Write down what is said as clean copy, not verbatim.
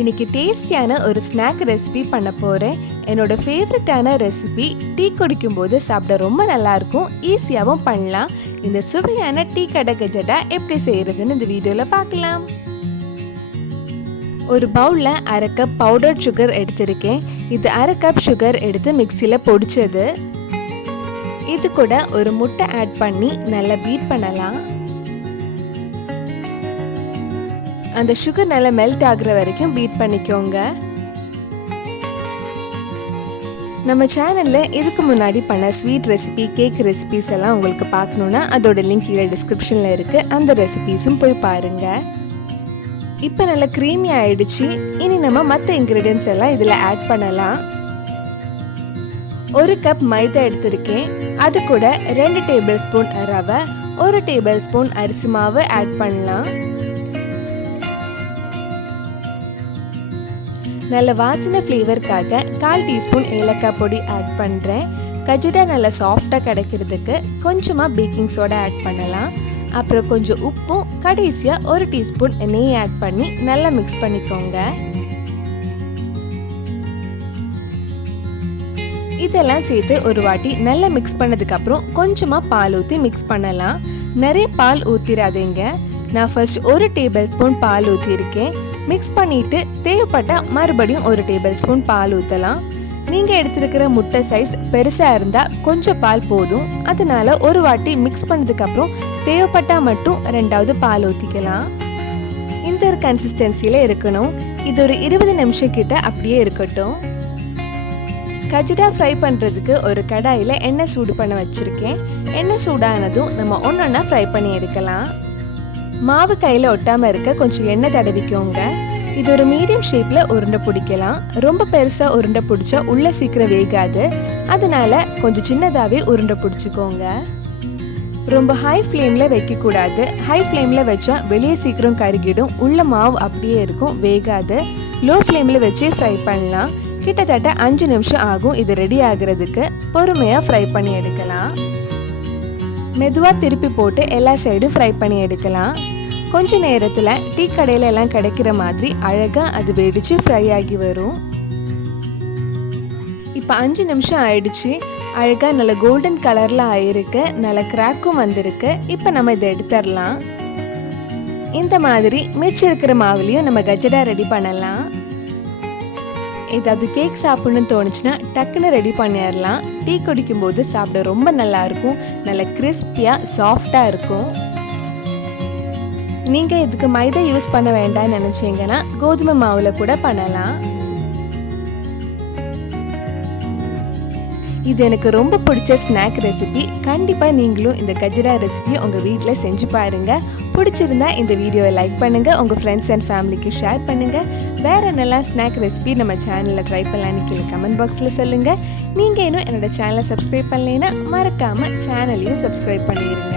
இன்னைக்கு டேஸ்டியான ஒரு ஸ்நாக் ரெசிபி பண்ண போகிறேன். என்னோட ஃபேவரட்டான ரெசிபி. டீ குடிக்கும்போது சாப்பிட ரொம்ப நல்லாயிருக்கும், ஈஸியாகவும் பண்ணலாம். இந்த சுவையான டீ கடை கஜடா எப்படி செய்கிறதுன்னு இந்த வீடியோவில் பார்க்கலாம். ஒரு பவுலில் 1/2 கப் பவுடர் சுகர் எடுத்திருக்கேன். இது 1/2 கப் சுகர் எடுத்து மிக்சியில் பொடிச்சது. இது கூட ஒரு முட்டை ஆட் பண்ணி நல்லா பீட் பண்ணலாம். அந்த சுகர் நல்லா மெல்ட் ஆகுற வரைக்கும் பீட் பண்ணிக்கோங்க. நம்ம சேனலில் இதுக்கு முன்னாடி பண்ண ஸ்வீட் ரெசிபி, கேக் ரெசிபிஸ் எல்லாம் உங்களுக்கு பார்க்கணுன்னா அதோட லிங்க் கீழே டிஸ்கிரிப்ஷனில் இருக்குது. அந்த ரெசிபிஸும் போய் பாருங்கள். இப்போ நல்லா க்ரீமி ஆயிடுச்சு. இனி நம்ம மற்ற இன்க்ரீடியன்ஸ் எல்லாம் இதில் ஆட் பண்ணலாம். 1 கப் மைதா எடுத்திருக்கேன். அது கூட 2 டேபிள் ஸ்பூன் ரவை, 1 டேபிள் ஸ்பூன் அரிசி மாவு ஆட் பண்ணலாம். நல்ல வாசனை ஃப்ளேவருக்காக 1/4 டீஸ்பூன் ஏலக்காய் பொடி ஆட் பண்ணுறேன். கஜடா நல்லா சாஃப்டாக கிடைக்கிறதுக்கு கொஞ்சமாக பேக்கிங் சோடா ஆட் பண்ணலாம். அப்புறம் கொஞ்சம் உப்பும், கடைசியாக 1 டீஸ்பூன் நெய் ஆட் பண்ணி நல்லா மிக்ஸ் பண்ணிக்கோங்க. இதெல்லாம் சேர்த்து ஒரு வாட்டி நல்லா மிக்ஸ் பண்ணதுக்கப்புறம் கொஞ்சமாக பால் ஊற்றி மிக்ஸ் பண்ணலாம். நிறைய பால் ஊற்றிடாதீங்க. நான் ஃபர்ஸ்ட் 1 டேபிள் ஸ்பூன் பால் ஊற்றிருக்கேன். மிக்ஸ் பண்ணிவிட்டு தேவைப்பட்டால் மறுபடியும் 1 டேபிள் ஸ்பூன் பால் ஊற்றலாம். நீங்கள் எடுத்துருக்கிற முட்டை சைஸ் பெருசாக இருந்தால் கொஞ்சம் பால் போதும். அதனால் ஒரு வாட்டி மிக்ஸ் பண்ணதுக்கப்புறம் தேவைப்பட்டால் மட்டும் 2வது பால் ஊற்றிக்கலாம். இந்த ஒரு கன்சிஸ்டன்சியில் இருக்கணும். இது ஒரு 20 நிமிஷம் கிட்ட அப்படியே இருக்கட்டும். கஜடா ஃப்ரை பண்ணுறதுக்கு ஒரு கடாயில் எண்ணெய் சூடு பண்ண வச்சுருக்கேன். எண்ணெய் சூடானதும் நம்ம ஒன்றொன்னா ஃப்ரை பண்ணி எடுக்கலாம். மாவு கையில் ஒட்டாமல் இருக்க கொஞ்சம் எண்ணெய் தடவிக்கோங்க. இது ஒரு மீடியம் ஷேப்பில் உருண்டை பிடிக்கலாம். ரொம்ப பெருசாக உருண்டை பிடிச்சா உள்ளே சீக்கிரம் வேகாது. அதனால் கொஞ்சம் சின்னதாகவே உருண்டை பிடிச்சிக்கோங்க. ரொம்ப ஹை ஃப்ளேமில் வைக்கக்கூடாது. ஹை ஃப்ளேமில் வச்சா வெளியே சீக்கிரம் கருகிடும், உள்ள மாவு அப்படியே இருக்கும், வேகாது. லோ ஃப்ளேமில் வச்சு ஃப்ரை பண்ணலாம். கிட்டத்தட்ட 5 நிமிஷம் ஆகும் இது ரெடி ஆகுறதுக்கு. பொறுமையாக ஃப்ரை பண்ணி எடுக்கலாம். மெதுவாக திருப்பி போட்டு எல்லா சைடும் ஃப்ரை பண்ணி எடுக்கலாம். கொஞ்ச நேரத்தில் டீ கடையில எல்லாம் கிடைக்கிற மாதிரி அழகாக அது வெடிச்சு ஃப்ரை ஆகி வரும். இப்போ 5 நிமிஷம் ஆயிடுச்சு. அழகாக நல்ல கோல்டன் கலரில் ஆயிருக்கு, நல்ல கிராக்கும் வந்திருக்கு. இப்போ நம்ம இதை எடுத்துடலாம். இந்த மாதிரி மிச்சம் இருக்கிற மாவுலையும் நம்ம கஜடா ரெடி பண்ணலாம். ஏதாவது கேக் சாப்பிடணும்னு தோணுச்சுன்னா டக்குன்னு ரெடி பண்ணிடலாம். டீ குடிக்கும்போது சாப்பிட ரொம்ப நல்லாயிருக்கும். நல்ல கிறிஸ்பியாக சாஃப்டாக இருக்கும். நீங்கள் இதுக்கு மைதா யூஸ் பண்ண வேண்டாம்னு நினச்சிங்கன்னா கோதுமை மாவில் கூட பண்ணலாம். இது எனக்கு ரொம்ப பிடிச்ச ஸ்நாக் ரெசிபி. கண்டிப்பாக நீங்களும் இந்த கஜடா ரெசிபியை உங்கள் வீட்டில் செஞ்சு பாருங்கள். பிடிச்சிருந்தா இந்த வீடியோவை லைக் பண்ணுங்கள், உங்கள் ஃப்ரெண்ட்ஸ் அண்ட் ஃபேமிலிக்கு ஷேர் பண்ணுங்கள். வேறு என்னெல்லாம் ஸ்நாக் ரெசிபி நம்ம சேனலில் ட்ரை பண்ணலான்னு கீழே கமெண்ட் பாக்ஸில் சொல்லுங்கள். நீங்கள் இன்னும் என்னோடய சேனலை சப்ஸ்கிரைப் பண்ணலைன்னா மறக்காமல் சேனலையும் சப்ஸ்கிரைப் பண்ணிடுங்க.